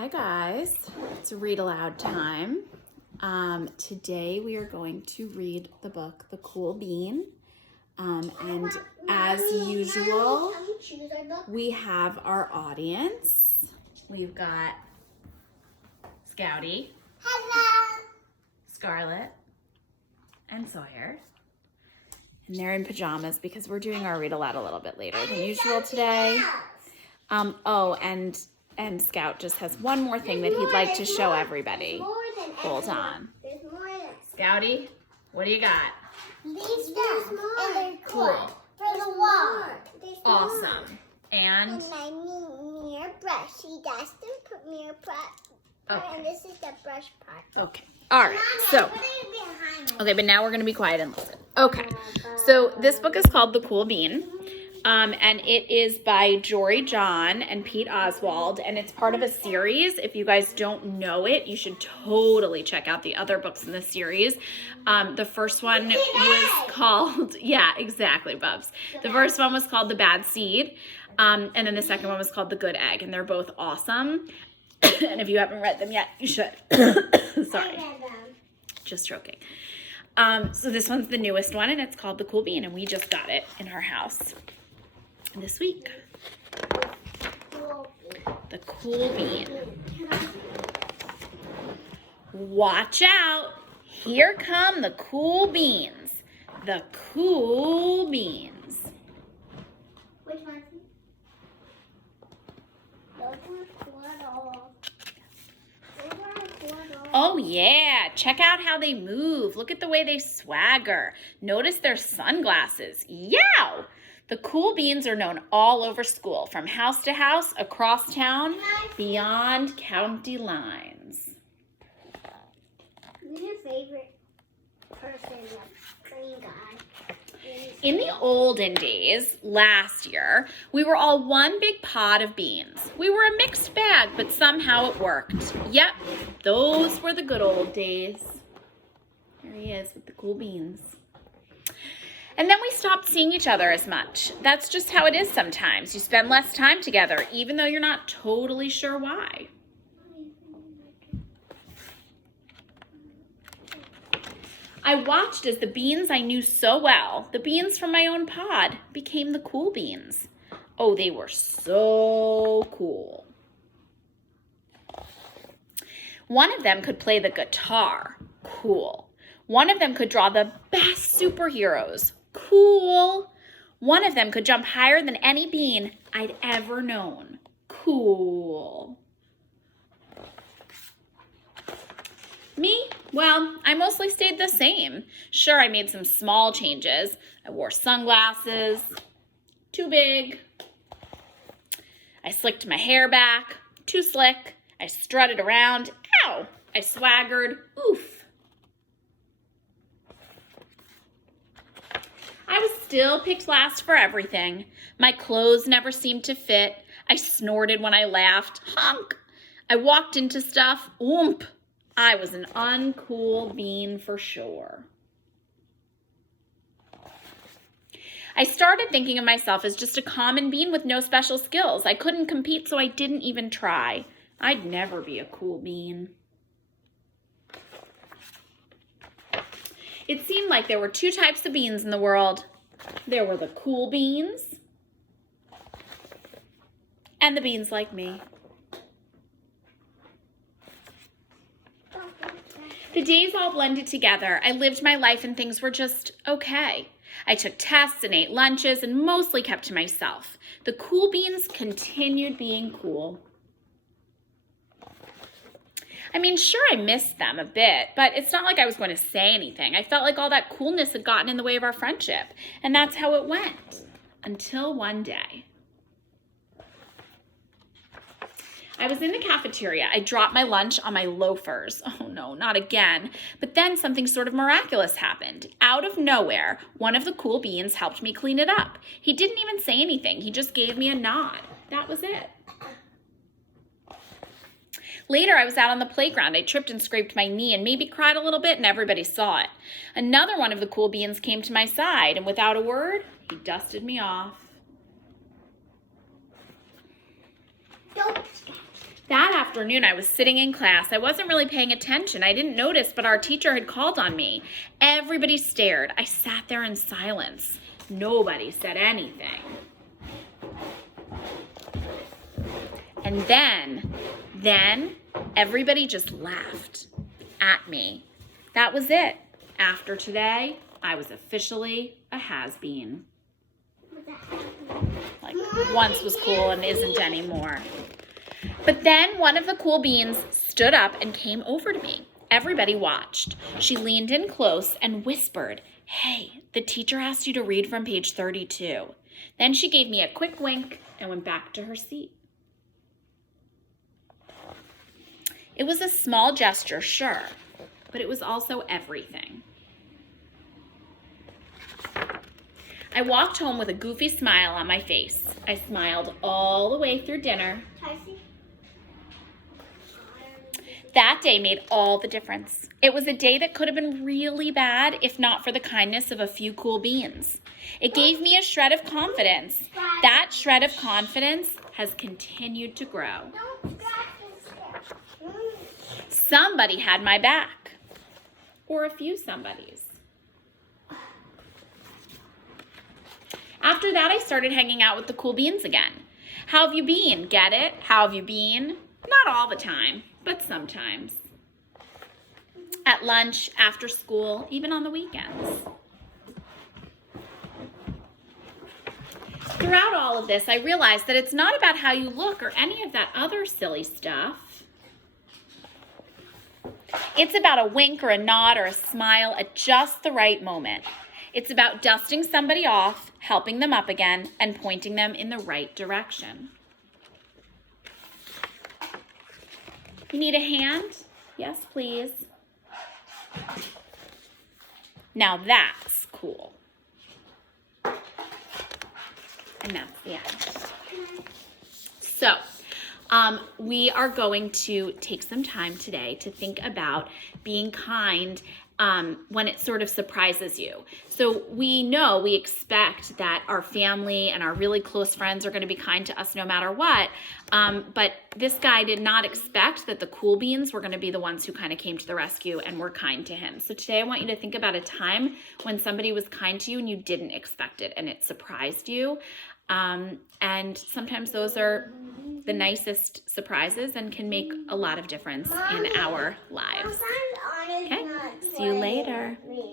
Hi guys, it's read aloud time. Today we are going to read the book The Cool Bean. And as usual, we have our audience. We've got Scouty, Hello, Scarlett, and Sawyer. And they're in pajamas because we're doing our read aloud a little bit later than usual today. And Scout just has one more thing that he'd like to show everybody. Hold on. There's more than Scouty, what do you got? these stuff. And they're Cool. for the wall. Awesome. And And I need mirror brush. See, that's the mirror part. Okay. And this is the brush part. okay. All right. So, Put it behind me. okay, but now we're going to be quiet and listen. Okay. So, this book is called The Cool Bean. And it is by Jory John and Pete Oswald, and it's part of a series. If you guys don't know it, you should totally check out the other books in the series. The first one was called, yeah, exactly, Bubs. The first one was called The Bad Seed, and then the second one was called The Good Egg, and they're both awesome. And if you haven't read them yet, you should. Sorry, just joking. So this one's the newest one, and it's called The Cool Bean, and we just got it in our house this week. The Cool Bean. Watch out. Here come the cool beans. The cool beans. Which one? Those are little. Oh yeah, check out how they move. Look at the way they swagger. Notice their sunglasses. Yow! The cool beans are known all over school, from house to house, across town, beyond county lines. Who's your favorite person, the green guy? In the olden days, last year, we were all one big pot of beans. We were a mixed bag, but somehow it worked. Yep, those were the good old days. There he is with the cool beans. And then we stopped seeing each other as much. That's just how it is sometimes. You spend less time together, even though you're not totally sure why. I watched as the beans I knew so well, the beans from my own pod, became the cool beans. Oh, they were so cool. One of them could play the guitar. Cool. One of them could draw the best superheroes. Cool. One of them could jump higher than any bean I'd ever known. Cool. Me? Well, I mostly stayed the same. Sure, I made some small changes. I wore sunglasses. Too big. I slicked my hair back. Too slick. I strutted around. Ow! I swaggered. Oof. I was still picked last for everything. My clothes never seemed to fit. I snorted when I laughed. Honk! I walked into stuff. Oomp! I was an uncool bean for sure. I started thinking of myself as just a common bean with no special skills. I couldn't compete, so I didn't even try. I'd never be a cool bean. It seemed like there were two types of beans in the world. There were the cool beans and the beans like me. The days all blended together. I lived my life and things were just okay. I took tests and ate lunches and mostly kept to myself. The cool beans continued being cool. I mean, sure, I missed them a bit, but it's not like I was going to say anything. I felt like all that coolness had gotten in the way of our friendship, and that's how it went. Until one day. I was in the cafeteria. I dropped my lunch on my loafers. Oh no, not again. But then something sort of miraculous happened. Out of nowhere, one of the cool beans helped me clean it up. He didn't even say anything. He just gave me a nod. That was it. Later, I was out on the playground. I tripped and scraped my knee and maybe cried a little bit, and everybody saw it. Another one of the cool beans came to my side, and without a word, he dusted me off. Don't That afternoon, I was sitting in class. I wasn't really paying attention. I didn't notice, but our teacher had called on me. Everybody stared. I sat there in silence. Nobody said anything. And then everybody just laughed at me. That was it. After today, I was officially a has-been. Like once was cool and isn't anymore. But then one of the cool beans stood up and came over to me. Everybody watched. She leaned in close and whispered, "Hey, the teacher asked you to read from page 32. Then she gave me a quick wink and went back to her seat. It was a small gesture, sure, but it was also everything. I walked home with a goofy smile on my face. I smiled all the way through dinner. That day made all the difference. It was a day that could have been really bad if not for the kindness of a few cool beans. It gave me a shred of confidence. That shred of confidence has continued to grow. Somebody had my back. Or a few somebodies. After that, I started hanging out with the cool beans again. How have you been? Get it? How have you been? Not all the time, but sometimes. At lunch, after school, even on the weekends. Throughout all of this, I realized that it's not about how you look or any of that other silly stuff. It's about a wink or a nod or a smile at just the right moment. It's about dusting somebody off, helping them up again, and pointing them in the right direction. You need a hand? Yes, please. Now that's cool. And that's the end. So, we are going to take some time today to think about being kind when it sort of surprises you. So we expect that our family and our really close friends are going to be kind to us no matter what. But this guy did not expect that the cool beans were going to be the ones who kind of came to the rescue and were kind to him. So today I want you to think about a time when somebody was kind to you and you didn't expect it and it surprised you. And sometimes those are the nicest surprises and can make a lot of difference in our lives. Okay? See you later.